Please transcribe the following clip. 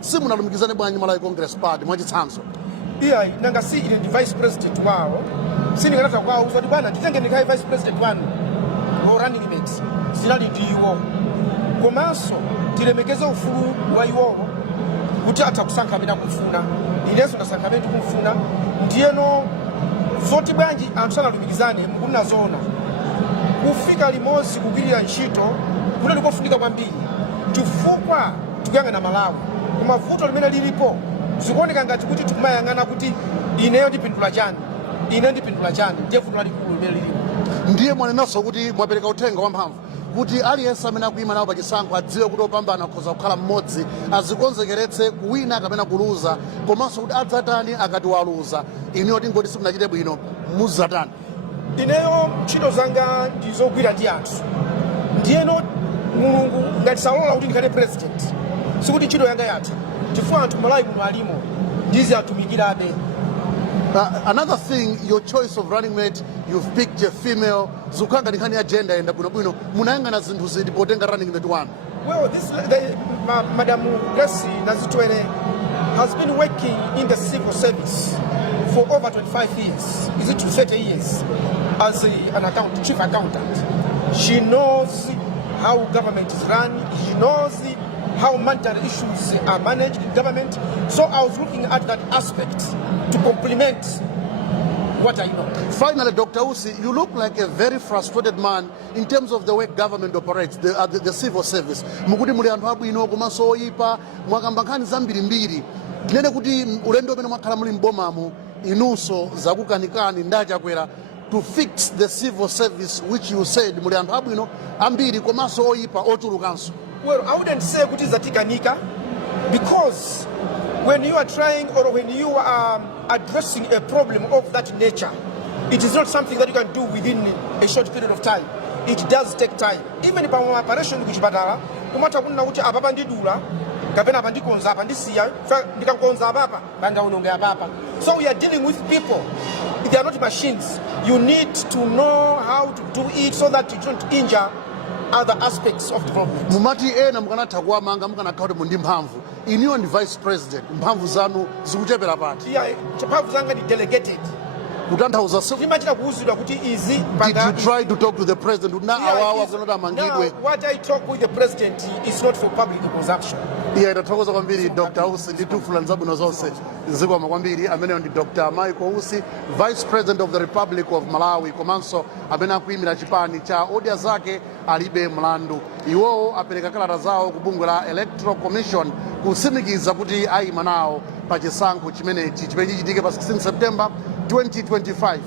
simunalumikizane bwanji Malawi Congress Party mwachitsanzo. Iya nanga si ile vice president wao. Sini kanata kwao uzodi bwana titenge ndikai vice president wanu. Go running mates. Sinali ndiwo. Komanso tilemekeza ufulu wa iwo kuti atakusankha amene akumufuna. Ineso ndasankha amene tikumufuna. Ndiyeno zoti bwanji anthu sanalumikizane mukuna zona. Kufika limozi kugwirira ntchito kuna likofunika kwambiri. Chifukwa tikuyang'ana Malawi. Kumavuto limene lilipo zikuoneka ngati kuti tikumayang'ana kuti ineyo ndipindula chani. Ine ndipindula chani. Ndiye vuto lalikulu limene lilipo. Ndiye mwanenaso kuti mwapereka uthenga wamphamvu kuti aliyense amene akuyima nawo pachisankho adziwe kuti opambana akhoza kukhala mmodzi, azikonzekeretse kuwina kapena kuluza, komanso kuti adzatani akati waluza. Ineyo tingoti simunachite bwino muzatani. Ineyo ntchito zanga ndizogwira ndi anthu. Ndiyeno Mulungu ngati salola kuti ndikhale president. Sikuti ntchito yanga yatha. Chifukwa anthu Malawi muno alimo ndizi atumikirabe. Another thing, your choice of running mate, you've picked a female. Zukanga nikhani agenda enda bwino munayang'ana zinthu ziti potenga running mate one. Well, Madam Gracie Nazitwele has been working in the civil service for over 25 years. Is it 30 years? As an chief accountant. She knows how government is run. She knows how monetary issues are managed in government. So I was looking at that aspect to complement what I know. Finally, Dr. Usi, you look like a very frustrated man in terms of the way government operates, the civil service. Mukuti muli anthu abwino komanso oyipa mwakamba nkhani zambirimbiri. Tinene kuti ulendo umene mwakhala muli m'bomamu inunso zakukanikani ndi Chakwera to fix the civil service, which you said muli anthu abwino ambiri komanso oyipa ochulukanso. Well, I wouldn't say kuti zatikanika, because when you are trying or when you are addressing a problem of that nature, it is not something that you can do within a short period of time. It does take time. Even if I'm operation kuchipatala, kumata kuna kuti ababa ndidula, kapena abandikonza abandisiya, ndikankonza ababa, bangaulonge ababa. So we are dealing with people. They are not machines. You need to know how to do it so that you don't injure other aspects of the problem. Mumati ena mukanatha kuwamanga mukanakhala kuti mundi mphamvu. Iniyo ndi vice president, mphamvu zanu zikuchepera pati. Yeah, mphamvu zanga ndi delegated. Kutanthauza so. Timachita kuuzidwa kuti izi Did you try to talk to the president? Na awawa kunota mangidwe. Now, what I talk with the president is not for public consumption. Yeah, itathokoza kwambiri Dr. Usi nditufula nzabwino zonse. Nzikoma kwambiri amene ndi Dr. Michael Usi, Vice President of the Republic of Malawi, komanso amene akuyimira chipani cha odia zake alibe mlandu. Iwowo apereka kalata zawo ku bungwe la Electoral Commission kusimikiza kuti ayima nawo pa chisankho chimenechi chimene chichitike pa 16 September 2025.